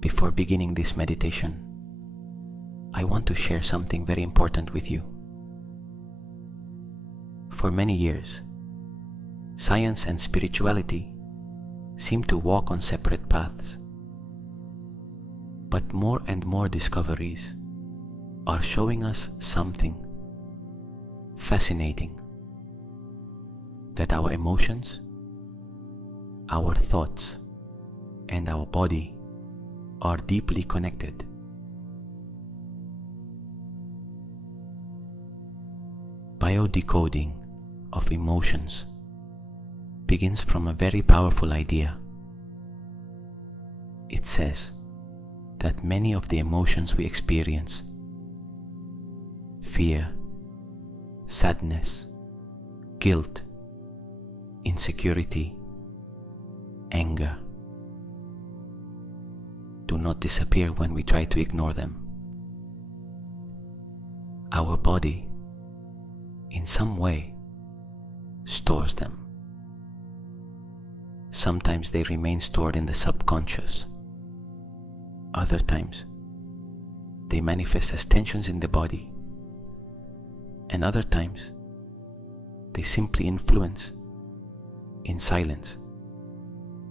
Before beginning this meditation, I want to share something very important with you. For many years, science and spirituality seem to walk on separate paths. But more and more discoveries are showing us something fascinating, that our emotions, our thoughts, and our body are deeply connected. Biodecoding of emotions begins from a very powerful idea. It says that many of the emotions we experience, fear, sadness, guilt, insecurity, anger, do not disappear when we try to ignore them. Our body, in some way, stores them. Sometimes they remain stored in the subconscious. Other times, they manifest as tensions in the body. And other times, they simply influence, in silence,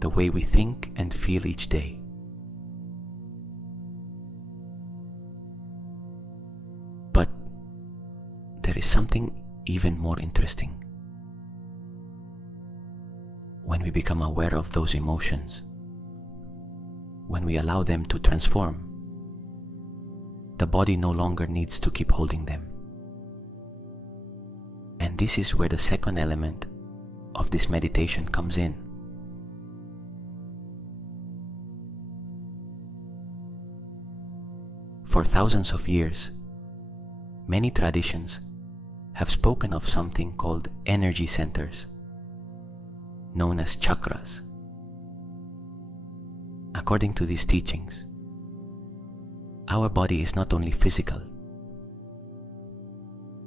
the way we think and feel each day. But there is something even more interesting. When we become aware of those emotions, when we allow them to transform, the body no longer needs to keep holding them. And this is where the second element of this meditation comes in. For thousands of years, many traditions have spoken of something called energy centers, known as chakras. According to these teachings, our body is not only physical,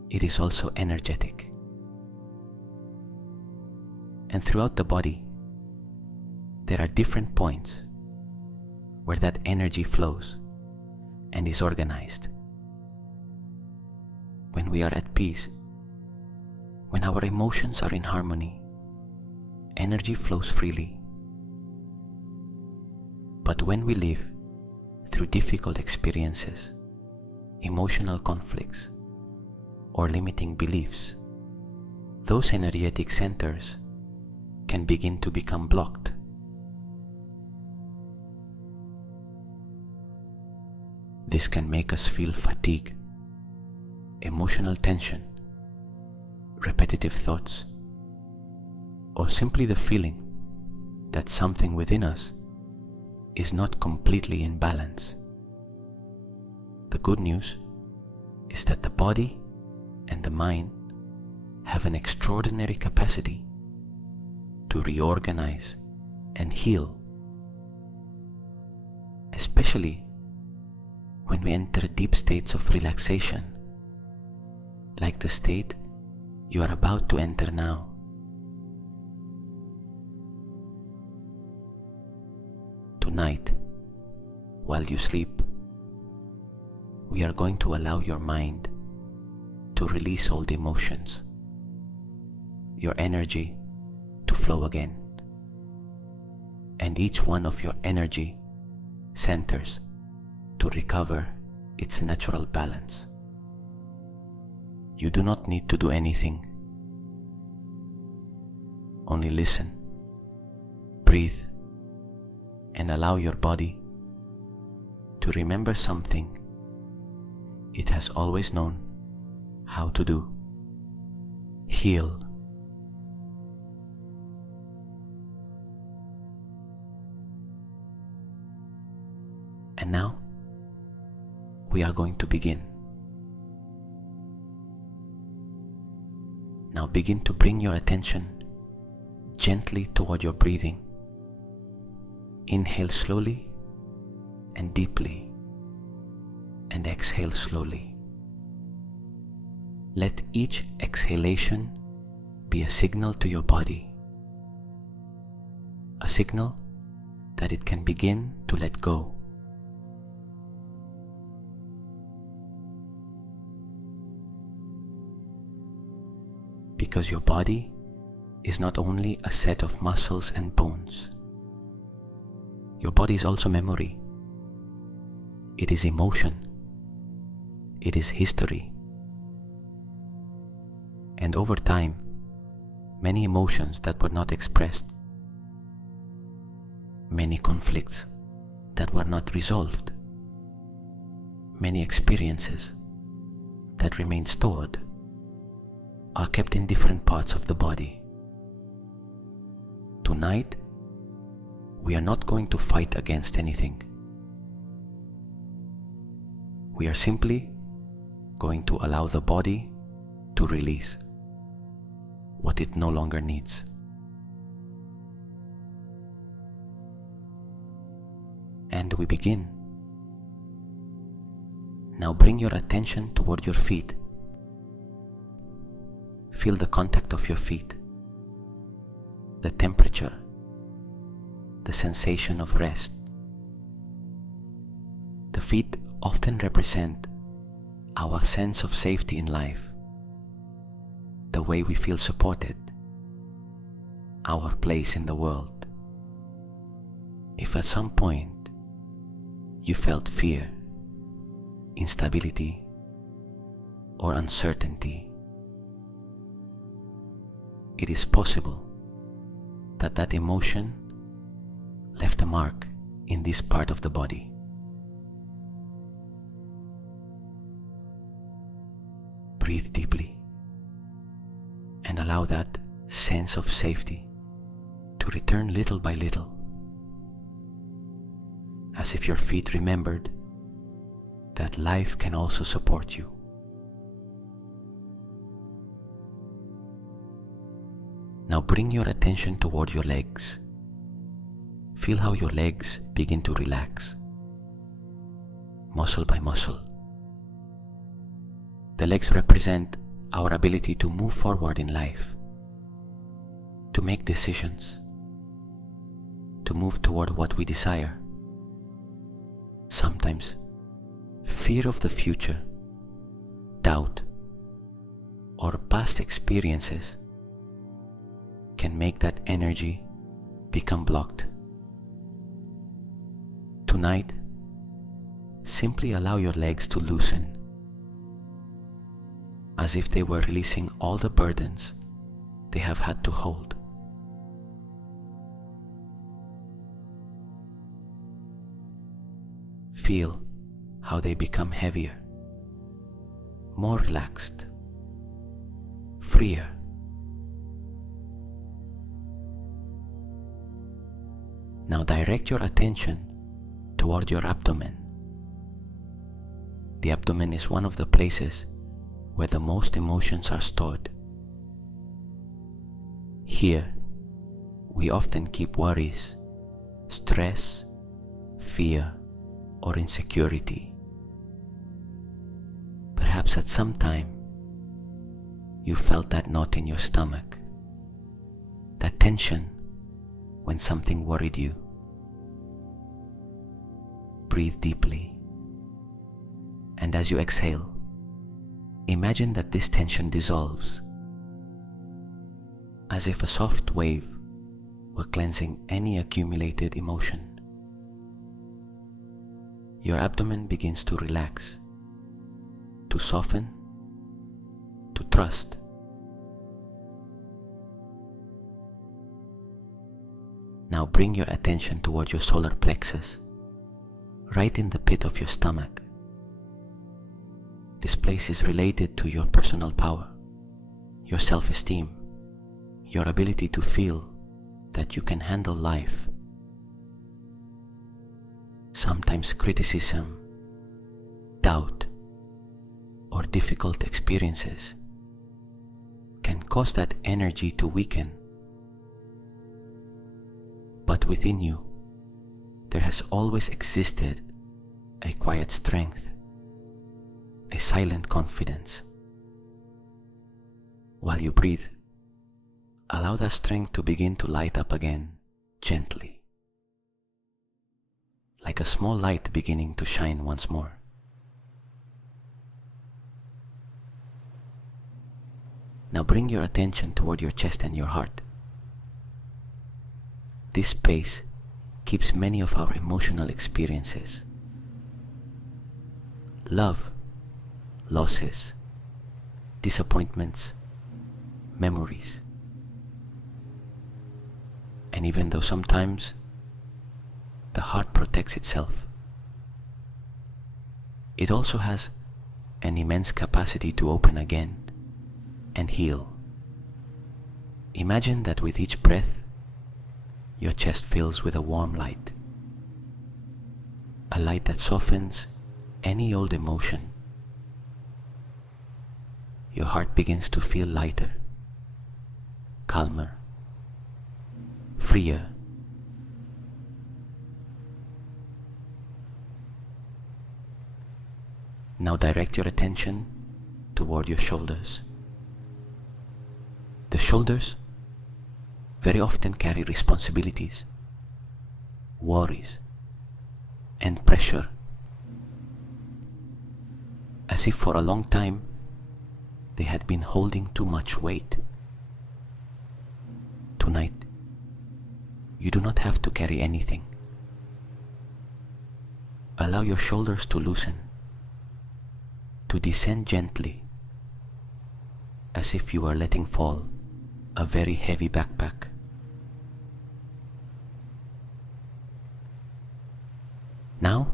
it is also energetic. And throughout the body, there are different points where that energy flows and is organized. When we are at peace, when our emotions are in harmony, energy flows freely. But when we live through difficult experiences, emotional conflicts, or limiting beliefs, those energetic centers can begin to become blocked. This can make us feel fatigue, emotional tension, repetitive thoughts, or simply the feeling that something within us is not completely in balance. The good news is that the body and the mind have an extraordinary capacity to reorganize and heal, especially when we enter deep states of relaxation, like the state you are about to enter now. Tonight, while you sleep, we are going to allow your mind to release all the emotions, your energy to flow again, and each one of your energy centers to recover its natural balance. You do not need to do anything. Only listen, breathe, and allow your body to remember something it has always known how to do: heal. And now, we are going to begin. Now begin to bring your attention gently toward your breathing. Inhale slowly and deeply, and exhale slowly. Let each exhalation be a signal to your body, a signal that it can begin to let go because your body is not only a set of muscles and bones. Your body is also memory. It is emotion. It is history. And over time, many emotions that were not expressed, many conflicts that were not resolved, many experiences that remain stored are kept in different parts of the body. Tonight, we are not going to fight against anything. We are simply going to allow the body to release what it no longer needs. And we begin. Now bring your attention toward your feet. Feel the contact of your feet, the temperature, the sensation of rest. The feet often represent our sense of safety in life, the way we feel supported, our place in the world. If at some point you felt fear, instability, or uncertainty, it is possible that that emotion left a mark in this part of the body. Breathe deeply and allow that sense of safety to return little by little, as if your feet remembered that life can also support you. Now bring your attention toward your legs. Feel how your legs begin to relax, muscle by muscle. The legs represent our ability to move forward in life, to make decisions, to move toward what we desire. Sometimes, fear of the future, doubt, or past experiences can make that energy become blocked. Tonight, simply allow your legs to loosen, as if they were releasing all the burdens they have had to hold. Feel how they become heavier, more relaxed, freer. Now direct your attention toward your abdomen. The abdomen is one of the places where the most emotions are stored. Here, we often keep worries, stress, fear, or insecurity. Perhaps at some time, you felt that knot in your stomach, that tension when something worried you. Breathe deeply, and as you exhale, imagine that this tension dissolves, as if a soft wave were cleansing any accumulated emotion. Your abdomen begins to relax, to soften, to trust. Now bring your attention toward your solar plexus, right in the pit of your stomach. This place is related to your personal power, your self-esteem, your ability to feel that you can handle life. Sometimes criticism, doubt, or difficult experiences can cause that energy to weaken. But within you, there has always existed a quiet strength, a silent confidence. While you breathe, allow that strength to begin to light up again, gently, like a small light beginning to shine once more. Now bring your attention toward your chest and your heart. This space keeps many of our emotional experiences. Love, losses, disappointments, memories. And even though sometimes the heart protects itself, it also has an immense capacity to open again and heal. Imagine that with each breath, your chest fills with a warm light, a light that softens any old emotion. Your heart begins to feel lighter, calmer, freer. Now direct your attention toward your shoulders. The shoulders very often carry responsibilities, worries, and pressure, as if for a long time they had been holding too much weight. Tonight, you do not have to carry anything. Allow your shoulders to loosen, to descend gently, as if you were letting fall a very heavy backpack. Now,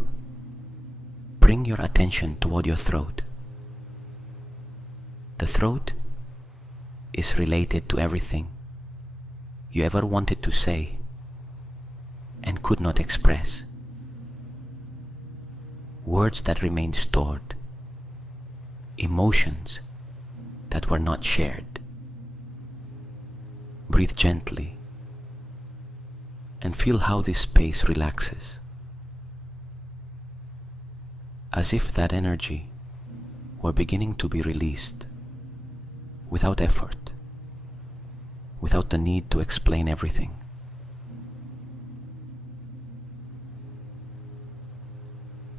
bring your attention toward your throat. The throat is related to everything you ever wanted to say and could not express. Words that remained stored, emotions that were not shared. Breathe gently and feel how this space relaxes, as if that energy were beginning to be released without effort, without the need to explain everything.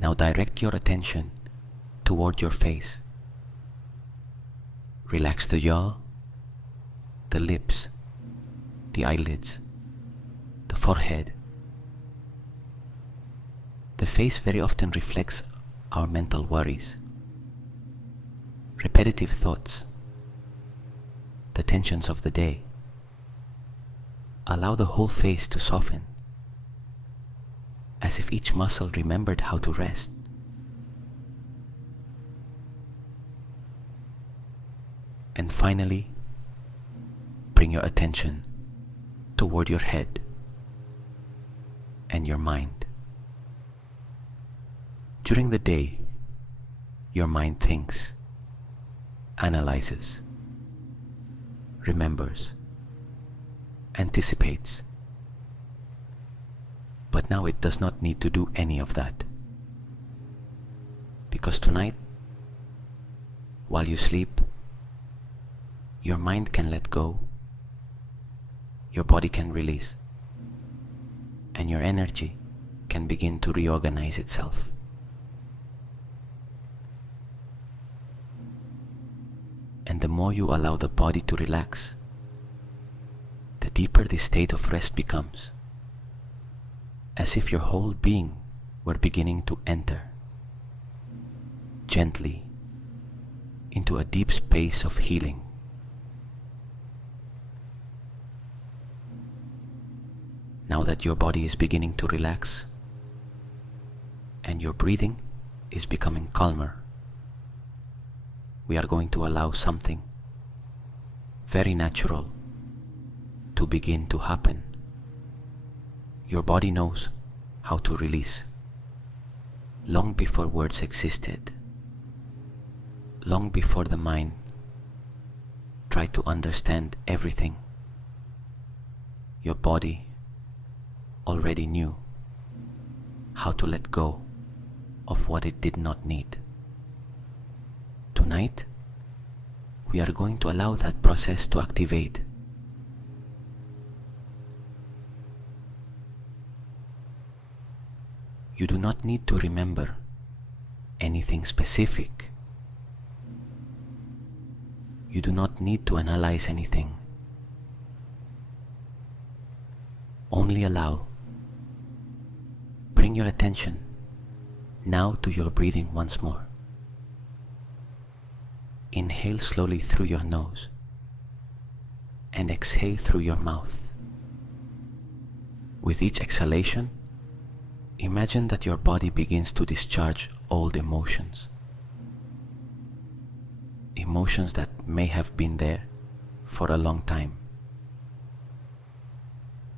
Now direct your attention toward your face. Relax the jaw, the lips, the eyelids, the forehead. The face very often reflects our mental worries, repetitive thoughts, the tensions of the day. Allow the whole face to soften, as if each muscle remembered how to rest. And finally, bring your attention toward your head and your mind. During the day, your mind thinks, analyzes, remembers, anticipates. But now it does not need to do any of that. Because tonight, while you sleep, your mind can let go, your body can release, and your energy can begin to reorganize itself. And the more you allow the body to relax, the deeper this state of rest becomes, as if your whole being were beginning to enter gently into a deep space of healing. Now that your body is beginning to relax and your breathing is becoming calmer, we are going to allow something very natural to begin to happen. Your body knows how to release long before words existed, long before the mind tried to understand everything. Your body already knew how to let go of what it did not need. Tonight, we are going to allow that process to activate. You do not need to remember anything specific. You do not need to analyze anything. Only allow. Bring your attention now to your breathing once more. Inhale slowly through your nose and exhale through your mouth. With each exhalation, imagine that your body begins to discharge old emotions. Emotions that may have been there for a long time.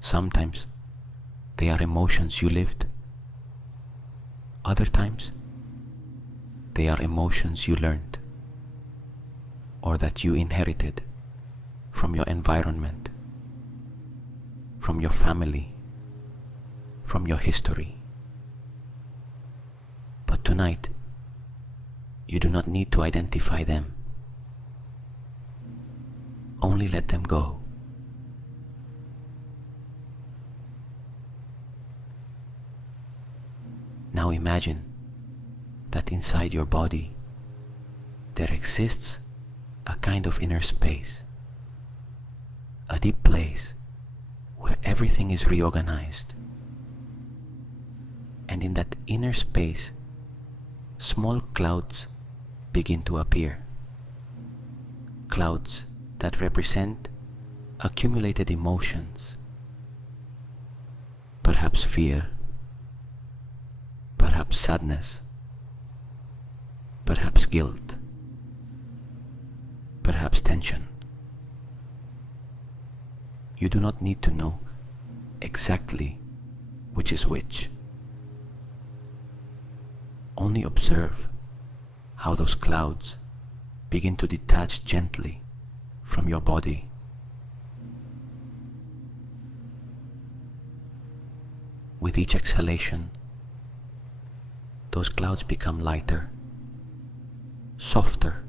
Sometimes they are emotions you lived. Other times they are emotions you learned or that you inherited from your environment, from your family, from your history. But tonight, you do not need to identify them. Only let them go. Now imagine that inside your body there exists a kind of inner space, a deep place where everything is reorganized. And in that inner space, small clouds begin to appear. Clouds that represent accumulated emotions, perhaps fear, perhaps sadness, perhaps guilt, perhaps tension. You do not need to know exactly which is which. Only observe how those clouds begin to detach gently from your body. With each exhalation, those clouds become lighter, softer,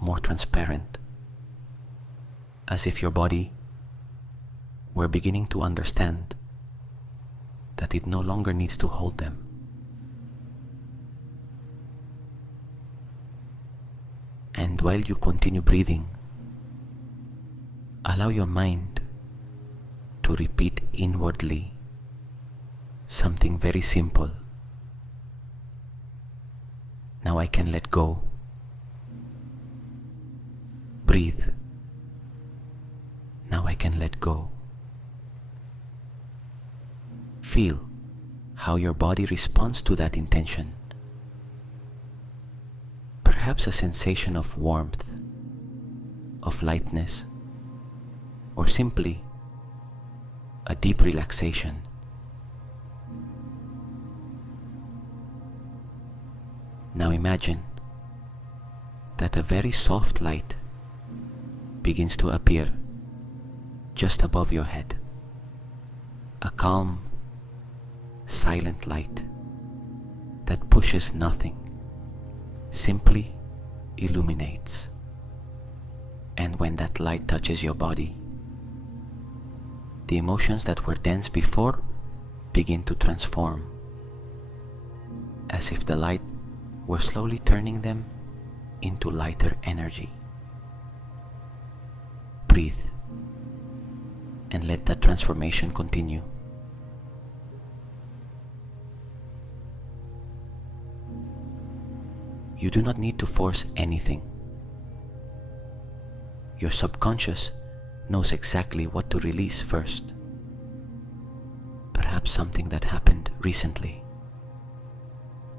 more transparent, as if your body were beginning to understand that it no longer needs to hold them. And while you continue breathing, allow your mind to repeat inwardly something very simple. Now I can let go. Breathe. Now I can let go. Feel how your body responds to that intention. Perhaps a sensation of warmth, of lightness, or simply a deep relaxation. Now imagine that a very soft light begins to appear just above your head. A calm, silent light that pushes nothing, simply illuminates. And when that light touches your body, the emotions that were dense before begin to transform, as if the light were slowly turning them into lighter energy. Breathe and let that transformation continue. You do not need to force anything. Your subconscious knows exactly what to release first. Perhaps something that happened recently.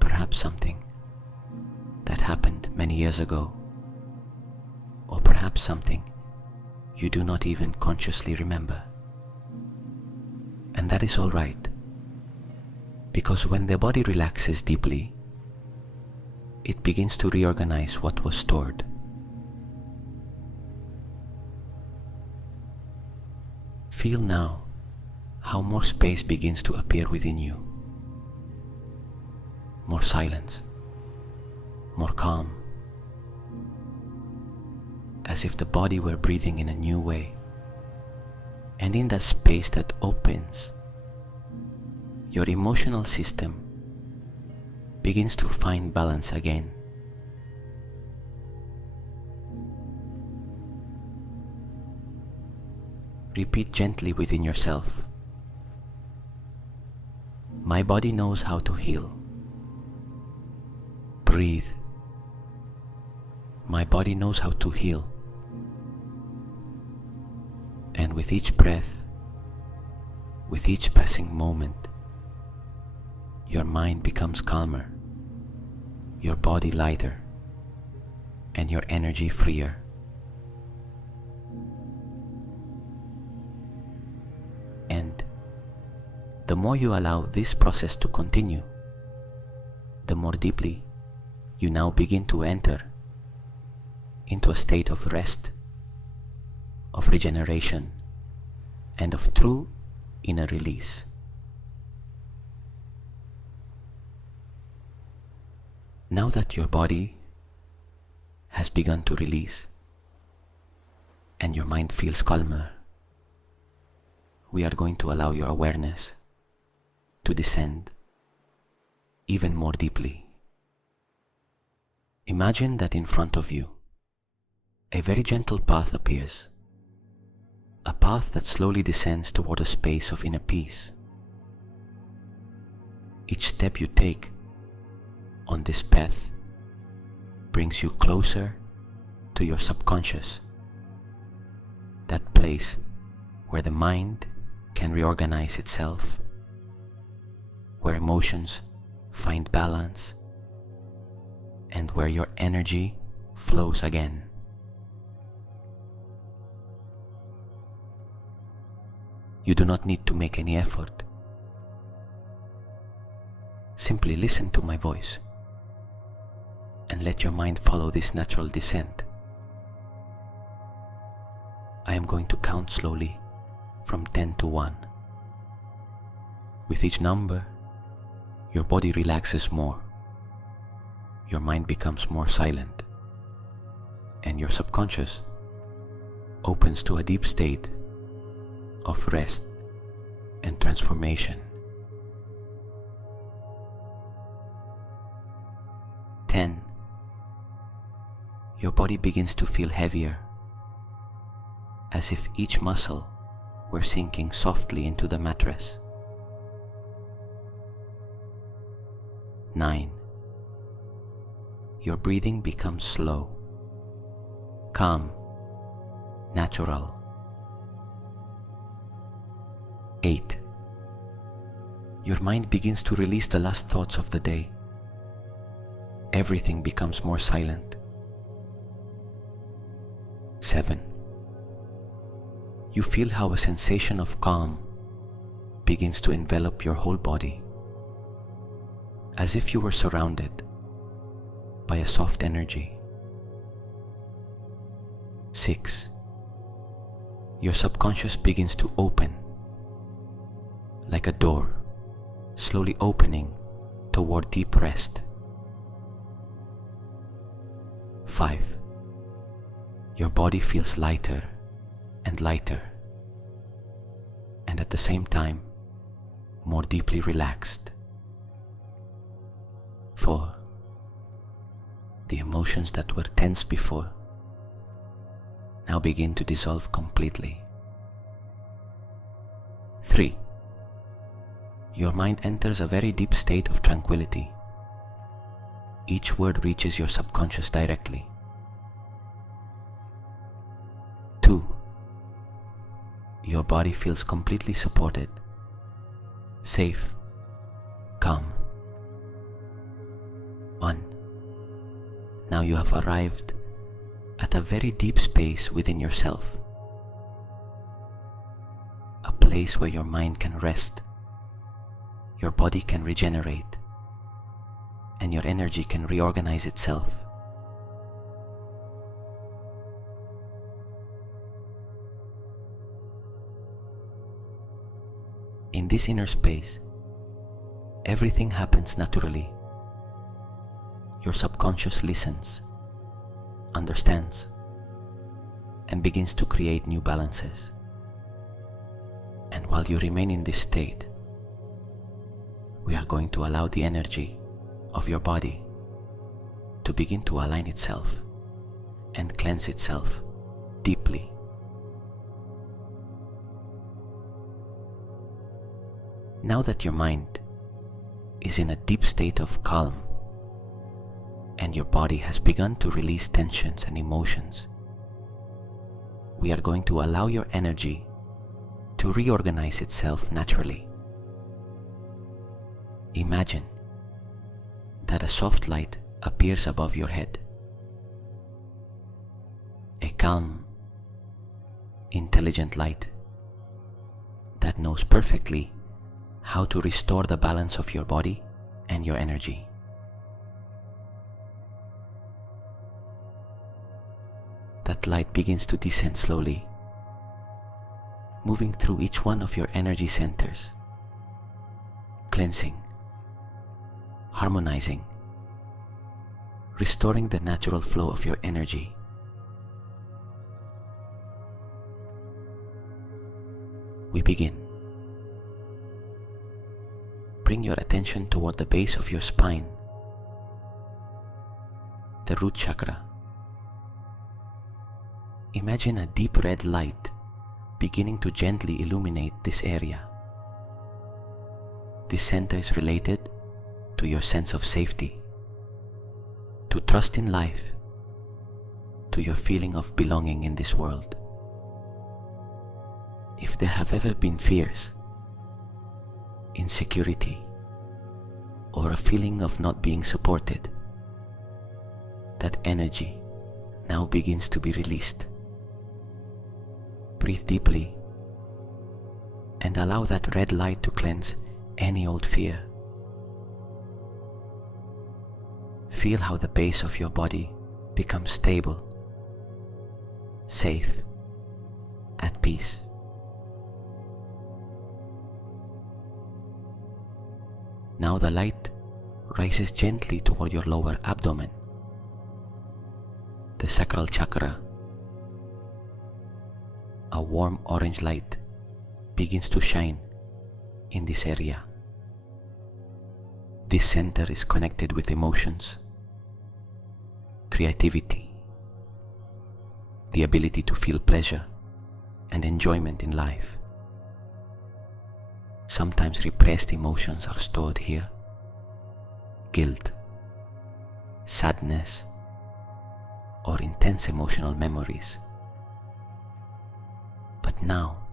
Perhaps something that happened many years ago. Or perhaps something you do not even consciously remember. And that is all right, because when the body relaxes deeply, it begins to reorganize what was stored. Feel now how more space begins to appear within you. More silence, more calm, as if the body were breathing in a new way. And in that space that opens, your emotional system begins to find balance again. repeat gently within yourself. My body knows how to heal. Breathe. My body knows how to heal. And with each breath, with each passing moment, your mind becomes calmer, your body lighter, and your energy freer. And the more you allow this process to continue, the more deeply you now begin to enter into a state of rest, of regeneration, and of true inner release. Now that your body has begun to release and your mind feels calmer, we are going to allow your awareness to descend even more deeply. Imagine that in front of you, a very gentle path appears, a path that slowly descends toward a space of inner peace. Each step you take on this path brings you closer to your subconscious, that place where the mind can reorganize itself, where emotions find balance, and where your energy flows again. You do not need to make any effort. Simply listen to my voice and let your mind follow this natural descent. I am going to count slowly from 10 to 1. With each number, your body relaxes more, your mind becomes more silent, and your subconscious opens to a deep state of rest and transformation. 10. Your body begins to feel heavier, as if each muscle were sinking softly into the mattress. 9. Your breathing becomes slow, calm, natural. 8. Your mind begins to release the last thoughts of the day. Everything becomes more silent. 7. You feel how a sensation of calm begins to envelop your whole body, as if you were surrounded by a soft energy. 6. Your subconscious begins to open, like a door, slowly opening toward deep rest. 5. Your body feels lighter and lighter, and at the same time, more deeply relaxed. 4. The emotions that were tense before now begin to dissolve completely. 3. Your mind enters a very deep state of tranquility. Each word reaches your subconscious directly. 2. Your body feels completely supported, safe, calm. 1. Now you have arrived at a very deep space within yourself, a place where your mind can rest, your body can regenerate, and your energy can reorganize itself. In this inner space, everything happens naturally. Your subconscious listens, understands, and begins to create new balances. And while you remain in this state, we are going to allow the energy of your body to begin to align itself and cleanse itself deeply. Now that your mind is in a deep state of calm and your body has begun to release tensions and emotions, we are going to allow your energy to reorganize itself naturally. Imagine that a soft light appears above your head. A calm, intelligent light that knows perfectly how to restore the balance of your body and your energy. That light begins to descend slowly, moving through each one of your energy centers, cleansing, harmonizing, restoring the natural flow of your energy. We begin. Bring your attention toward the base of your spine, the root chakra. Imagine a deep red light beginning to gently illuminate this area. This center is related to your sense of safety, to trust in life, to your feeling of belonging in this world. If there have ever been fears, insecurity, or a feeling of not being supported, that energy now begins to be released. Breathe deeply and allow that red light to cleanse any old fear. Feel how the base of your body becomes stable, safe, at peace. Now the light rises gently toward your lower abdomen, the sacral chakra. A warm orange light begins to shine in this area. This center is connected with emotions, creativity, the ability to feel pleasure and enjoyment in life. Sometimes repressed emotions are stored here. Guilt, sadness, or intense emotional memories. But now,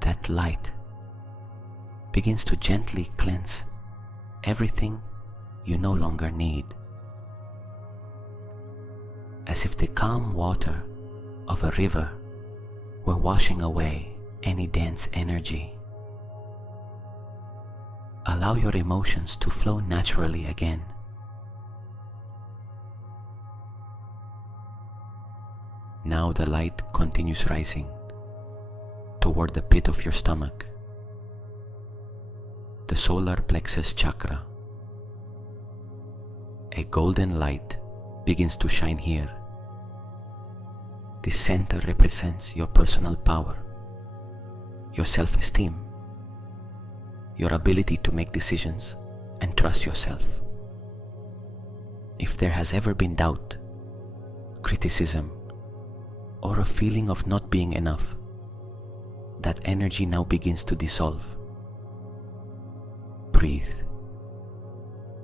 that light begins to gently cleanse everything you no longer need. As if the calm water of a river were washing away any dense energy. Allow your emotions to flow naturally again. Now the light continues rising toward the pit of your stomach, the solar plexus chakra. A golden light begins to shine here. This center represents your personal power, your self-esteem, your ability to make decisions and trust yourself. If there has ever been doubt, criticism, or a feeling of not being enough, that energy now begins to dissolve. Breathe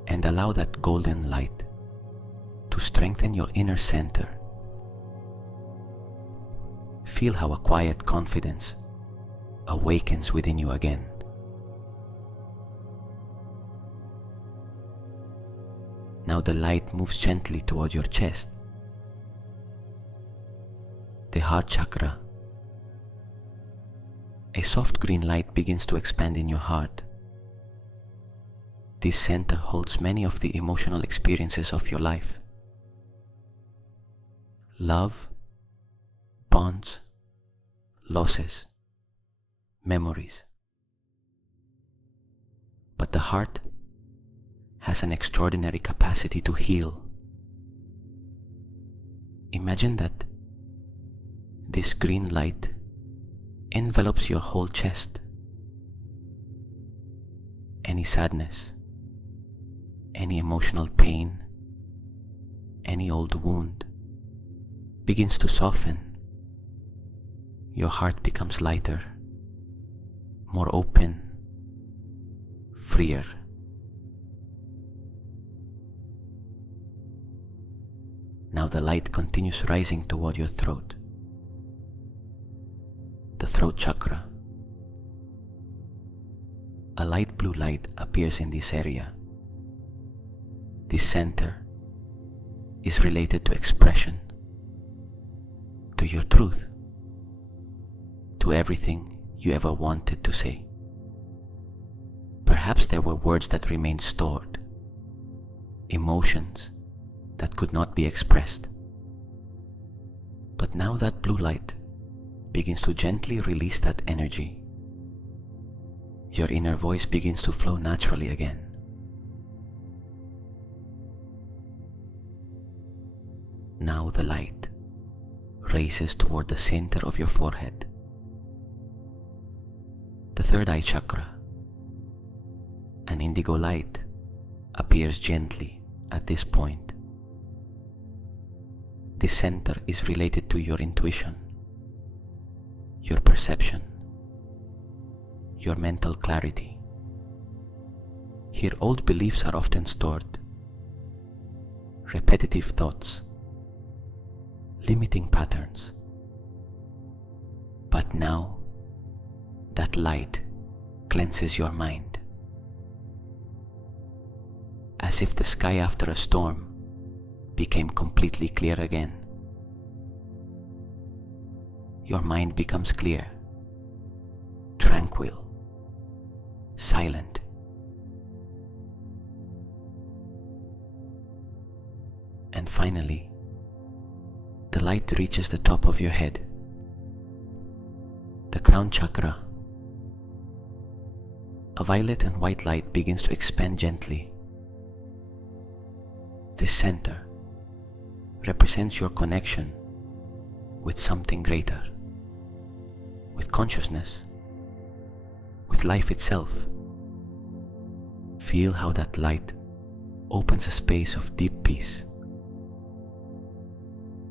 and allow that golden light to strengthen your inner center. Feel how a quiet confidence awakens within you again. Now the light moves gently toward your chest, the heart chakra. A soft green light begins to expand in your heart. This center holds many of the emotional experiences of your life. Love, bonds, losses, memories. But the heart has an extraordinary capacity to heal. Imagine that this green light envelops your whole chest. Any sadness, any emotional pain, any old wound begins to soften. Your heart becomes lighter, more open, freer. Now the light continues rising toward your throat, the throat chakra. A light blue light appears in this area. This center is related to expression, to your truth, to everything you ever wanted to say. Perhaps there were words that remained stored, emotions that could not be expressed. But now that blue light begins to gently release that energy. Your inner voice begins to flow naturally again. Now the light raises toward the center of your forehead, the third eye chakra. An indigo light appears gently at this point. This center is related to your intuition, your perception, your mental clarity. Here old beliefs are often stored, repetitive thoughts, limiting patterns. But now, that light cleanses your mind. As if the sky after a storm became completely clear again. Your mind becomes clear, tranquil, silent. And finally, the light reaches the top of your head, the crown chakra. A violet and white light begins to expand gently. This center represents your connection with something greater, with consciousness, with life itself. Feel how that light opens a space of deep peace,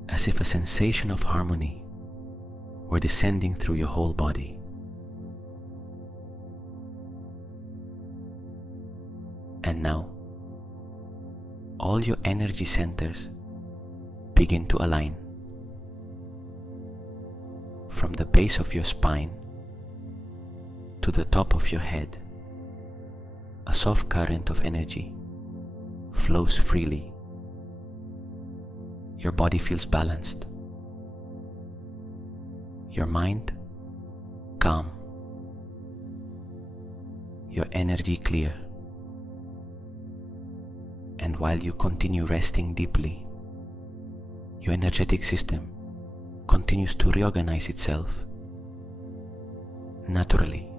as if a sensation of harmony were descending through your whole body. And now, all your energy centers begin to align. From the base of your spine to the top of your head, a soft current of energy flows freely. Your body feels balanced, your mind calm, your energy clear. And while you continue resting deeply, your energetic system continues to reorganize itself naturally,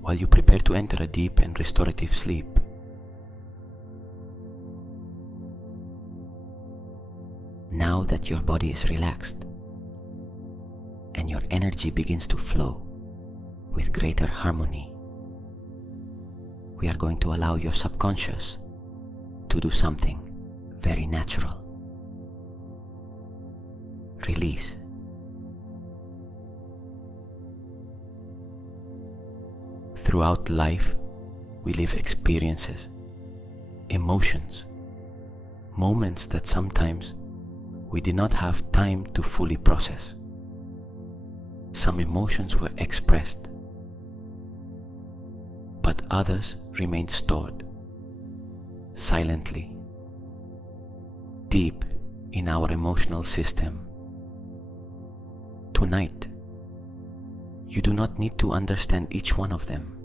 while you prepare to enter a deep and restorative sleep. Now that your body is relaxed and your energy begins to flow with greater harmony, we are going to allow your subconscious to do something very natural. Release. Throughout life, we live experiences, emotions, moments that sometimes we did not have time to fully process. Some emotions were expressed, but others remained stored silently, deep in our emotional system. Tonight, you do not need to understand each one of them.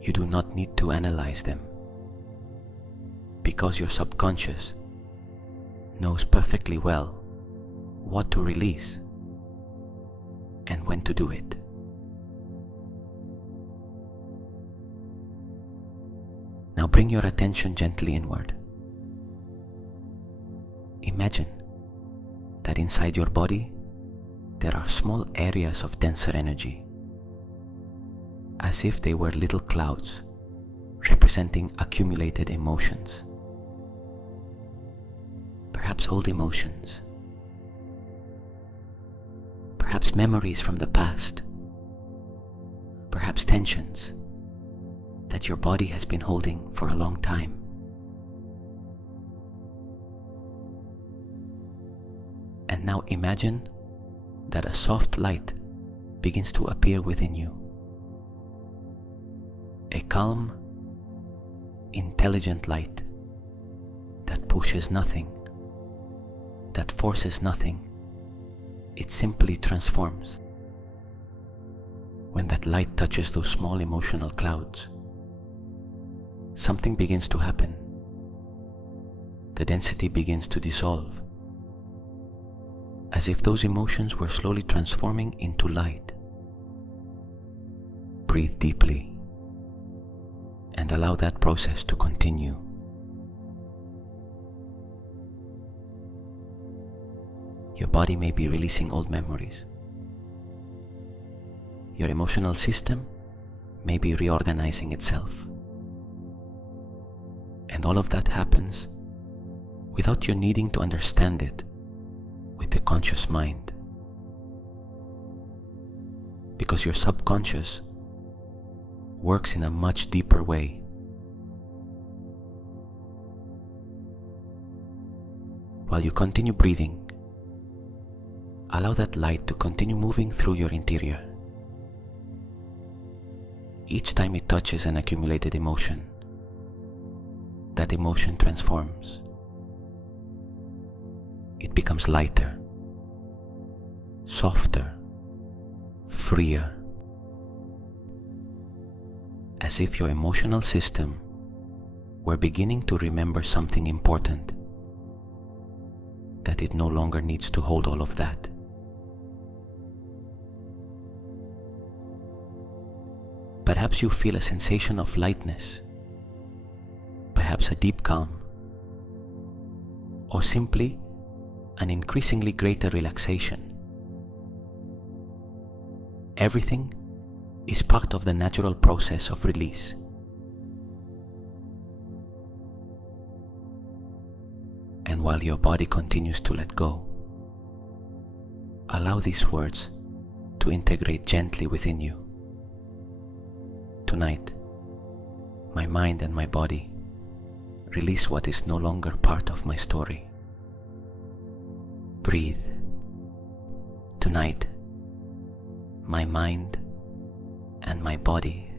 You do not need to analyze them, because your subconscious knows perfectly well what to release and when to do it. Now bring your attention gently inward. Imagine that inside your body there are small areas of denser energy, as if they were little clouds representing accumulated emotions. Perhaps old emotions, perhaps memories from the past, perhaps tensions, that your body has been holding for a long time. And now imagine that a soft light begins to appear within you. A calm, intelligent light that pushes nothing, that forces nothing. It simply transforms. When that light touches those small emotional clouds, something begins to happen. The density begins to dissolve, as if those emotions were slowly transforming into light. Breathe deeply and allow that process to continue. Your body may be releasing old memories. Your emotional system may be reorganizing itself. And all of that happens without you needing to understand it with the conscious mind. Because your subconscious works in a much deeper way. While you continue breathing, allow that light to continue moving through your interior. Each time it touches an accumulated emotion, that emotion transforms. It becomes lighter, softer, freer, as if your emotional system were beginning to remember something important, that it no longer needs to hold all of that. Perhaps you feel a sensation of lightness, perhaps a deep calm, or simply an increasingly greater relaxation. Everything is part of the natural process of release. And while your body continues to let go, allow these words to integrate gently within you. Tonight, my mind and my body release what is no longer part of my story. Breathe. Tonight, my mind and my body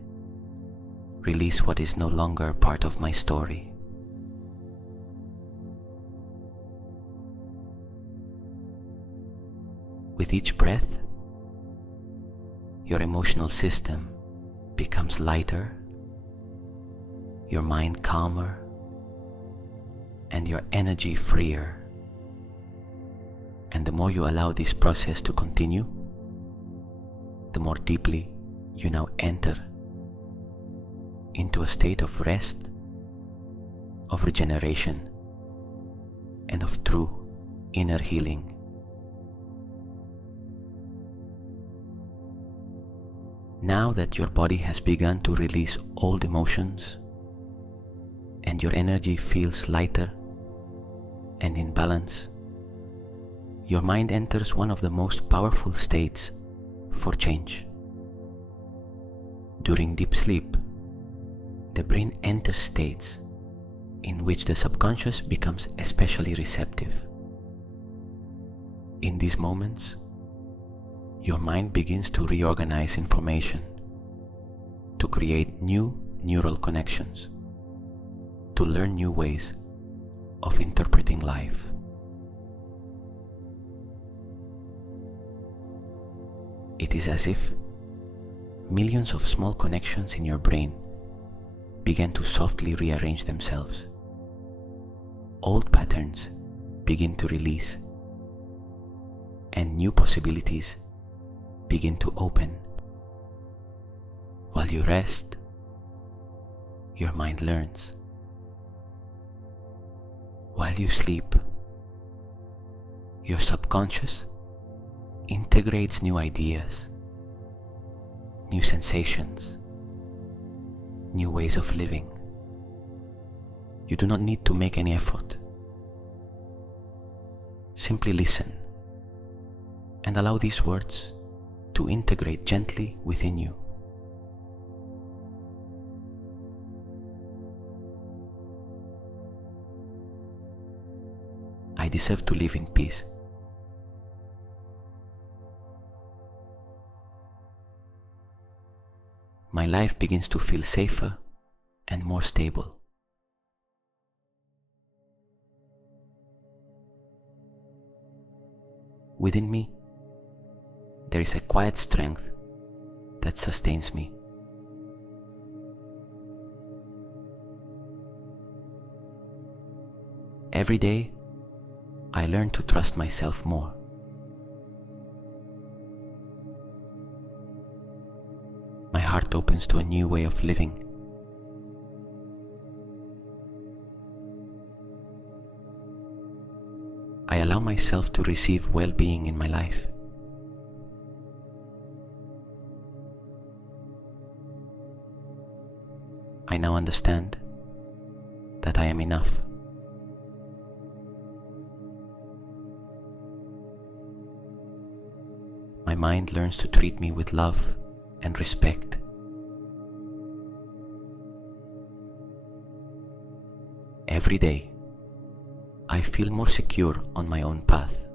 release what is no longer part of my story. With each breath, your emotional system becomes lighter, your mind calmer, and your energy freer. And the more you allow this process to continue, the more deeply you now enter into a state of rest, of regeneration, and of true inner healing. Now that your body has begun to release old emotions and your energy feels lighter and in balance, your mind enters one of the most powerful states for change. During deep sleep, the brain enters states in which the subconscious becomes especially receptive. In these moments, your mind begins to reorganize information, to create new neural connections, to learn new ways of interpreting life. It is as if millions of small connections in your brain begin to softly rearrange themselves. Old patterns begin to release, and new possibilities begin to open. While you rest, your mind learns. While you sleep, your subconscious integrates new ideas, new sensations, new ways of living. You do not need to make any effort. Simply listen and allow these words to integrate gently within you. I deserve to live in peace. My life begins to feel safer and more stable. Within me, there is a quiet strength that sustains me. Every day, I learn to trust myself more. My heart opens to a new way of living. I allow myself to receive well-being in my life. I now understand that I am enough. My mind learns to treat me with love and respect. Every day, I feel more secure on my own path.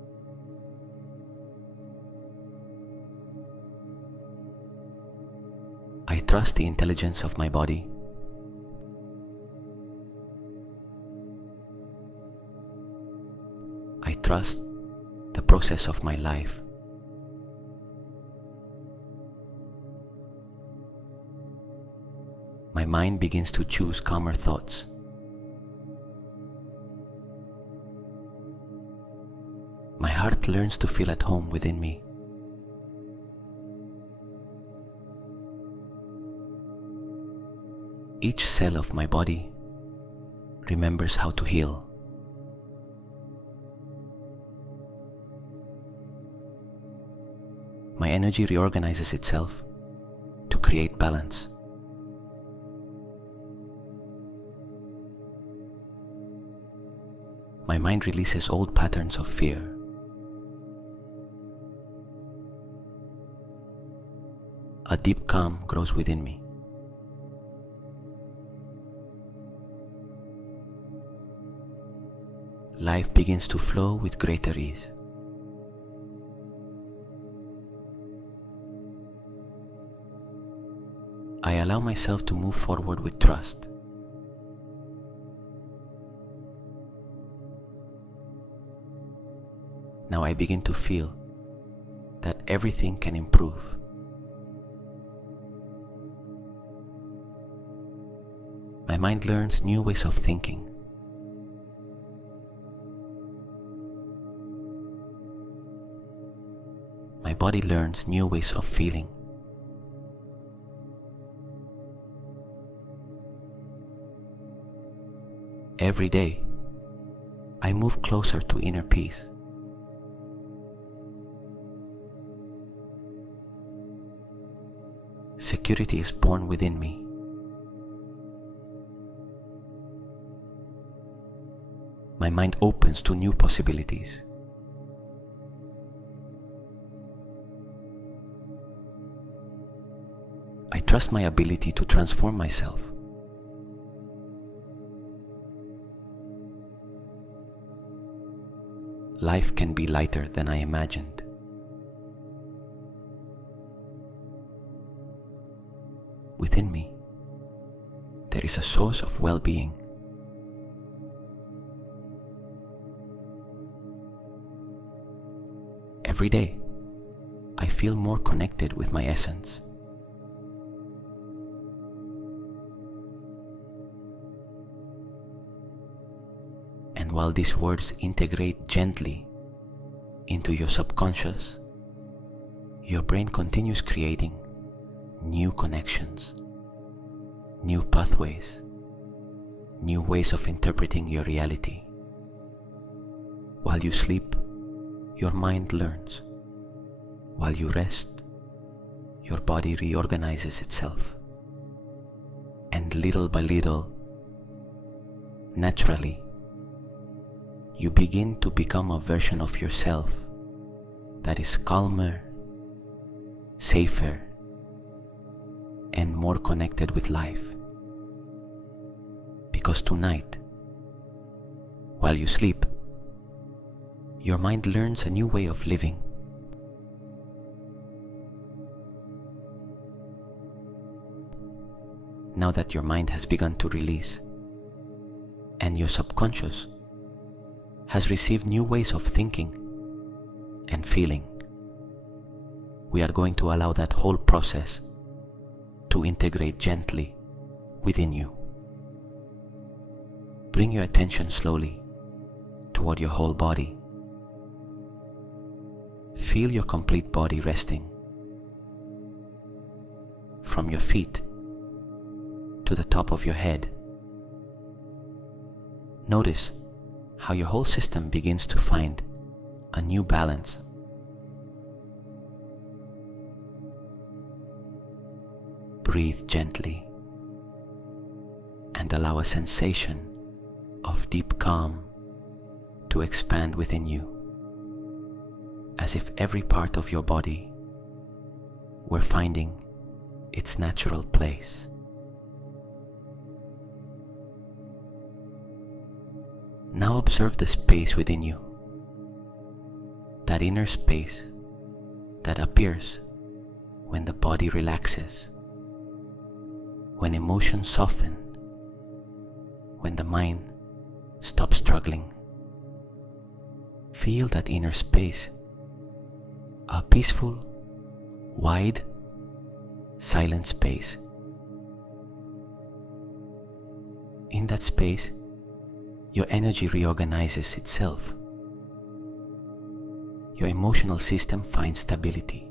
I trust the intelligence of my body. I trust the process of my life. My mind begins to choose calmer thoughts. My heart learns to feel at home within me. Each cell of my body remembers how to heal. My energy reorganizes itself to create balance. My mind releases old patterns of fear. A deep calm grows within me. Life begins to flow with greater ease. I allow myself to move forward with trust. Now I begin to feel that everything can improve. My mind learns new ways of thinking. My body learns new ways of feeling. Every day, I move closer to inner peace. Security is born within me. My mind opens to new possibilities. I trust my ability to transform myself. Life can be lighter than I imagined. Within me, there is a source of well-being. Every day, I feel more connected with my essence. And while these words integrate gently into your subconscious, your brain continues creating new connections, new pathways, new ways of interpreting your reality. While you sleep, your mind learns. While you rest, your body reorganizes itself. And little by little, naturally, you begin to become a version of yourself that is calmer, safer, and more connected with life. Because tonight, while you sleep, your mind learns a new way of living. Now that your mind has begun to release, and your subconscious has received new ways of thinking and feeling, we are going to allow that whole process to integrate gently within you. Bring your attention slowly toward your whole body. Feel your complete body resting from your feet to the top of your head. Notice how your whole system begins to find a new balance. Breathe gently and allow a sensation of deep calm to expand within you, as if every part of your body were finding its natural place. Now observe the space within you, that inner space that appears when the body relaxes, when emotions soften, when the mind stops struggling. Feel that inner space, a peaceful, wide, silent space. In that space, your energy reorganizes itself. Your emotional system finds stability.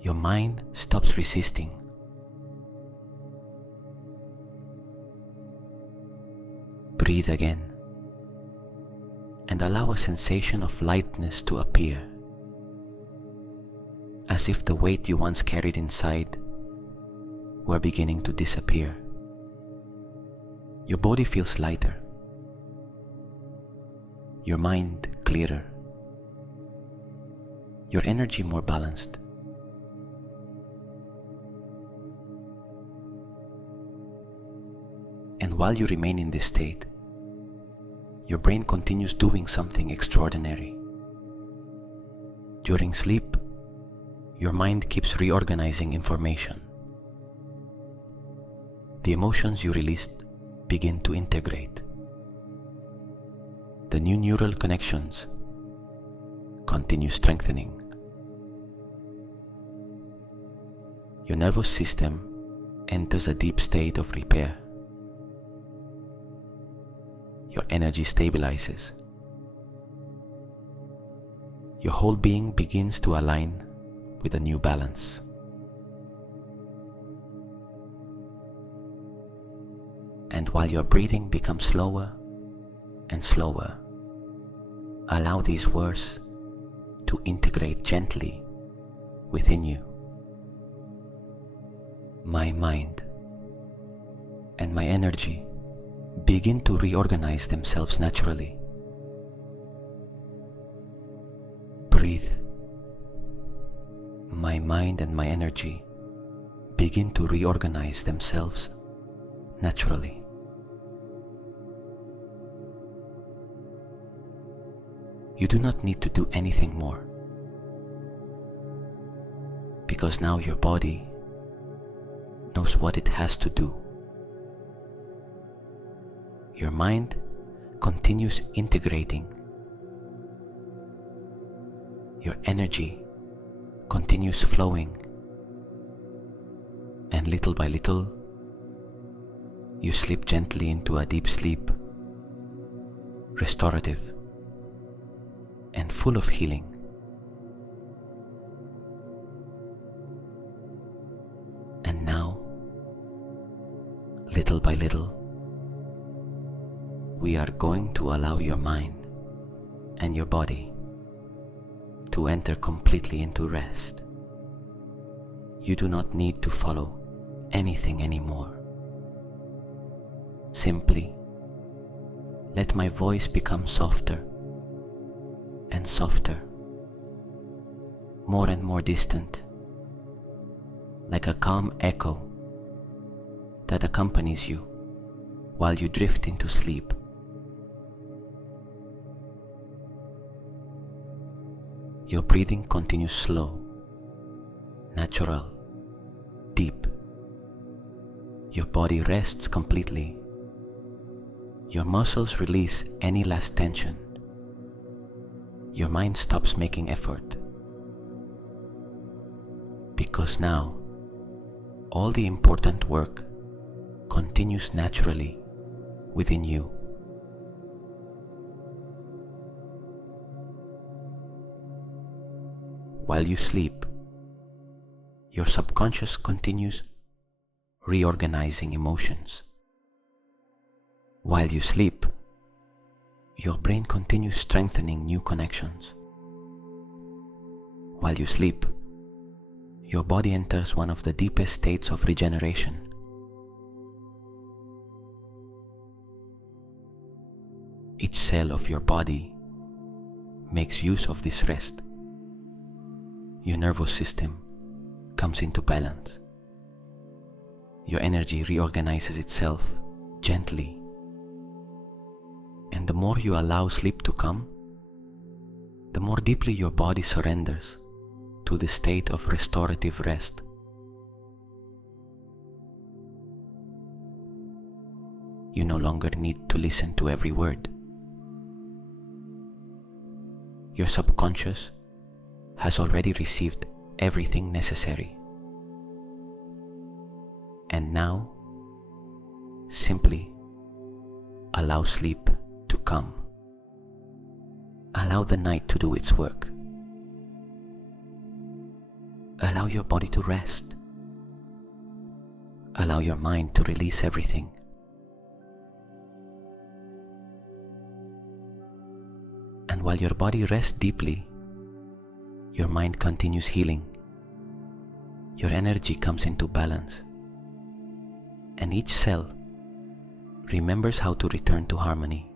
Your mind stops resisting. Breathe again and allow a sensation of lightness to appear, as if the weight you once carried inside were beginning to disappear. Your body feels lighter, your mind clearer, your energy more balanced. And while you remain in this state, your brain continues doing something extraordinary. During sleep, your mind keeps reorganizing information. The emotions you released begin to integrate. The new neural connections continue strengthening. Your nervous system enters a deep state of repair. Your energy stabilizes. Your whole being begins to align with a new balance. And while your breathing becomes slower and slower, allow these words to integrate gently within you. My mind and my energy begin to reorganize themselves naturally. Breathe. My mind and my energy begin to reorganize themselves naturally. You do not need to do anything more, because now your body knows what it has to do. Your mind continues integrating. Your energy continues flowing, and little by little, you slip gently into a deep sleep, restorative and full of healing. And now, little by little, we are going to allow your mind and your body to enter completely into rest. You do not need to follow anything anymore. Simply let my voice become softer and softer, more and more distant, like a calm echo that accompanies you while you drift into sleep. Your breathing continues slow, natural, deep. Your body rests completely. Your muscles release any last tension. Your mind stops making effort. Because now, all the important work continues naturally within you. While you sleep, your subconscious continues reorganizing emotions. While you sleep, your brain continues strengthening new connections. While you sleep, your body enters one of the deepest states of regeneration. Each cell of your body makes use of this rest. Your nervous system comes into balance. Your energy reorganizes itself gently. And the more you allow sleep to come, the more deeply your body surrenders to the state of restorative rest. You no longer need to listen to every word. Your subconscious has already received everything necessary. And now, simply allow sleep to come. Allow the night to do its work. Allow your body to rest. Allow your mind to release everything. And while your body rests deeply, your mind continues healing. Your energy comes into balance. And each cell remembers how to return to harmony.